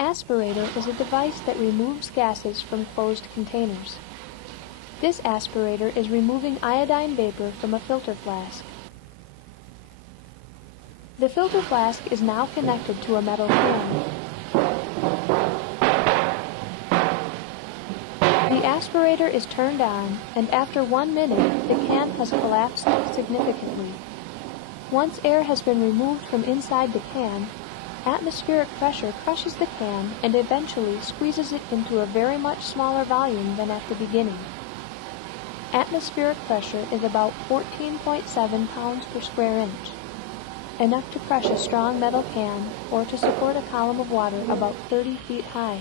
aspirator is a device that removes gases from closed containers. This aspirator is removing iodine vapor from a filter flask. The filter flask is now connected to a metal can. The aspirator is turned on, and after 1 minute, the can has collapsed significantly. Once air has been removed from inside the can, atmospheric pressure crushes the can and eventually squeezes it into a very much smaller volume than at the beginning. Atmospheric pressure is about 14.7 pounds per square inch, enough to crush a strong metal can or to support a column of water about 30 feet high.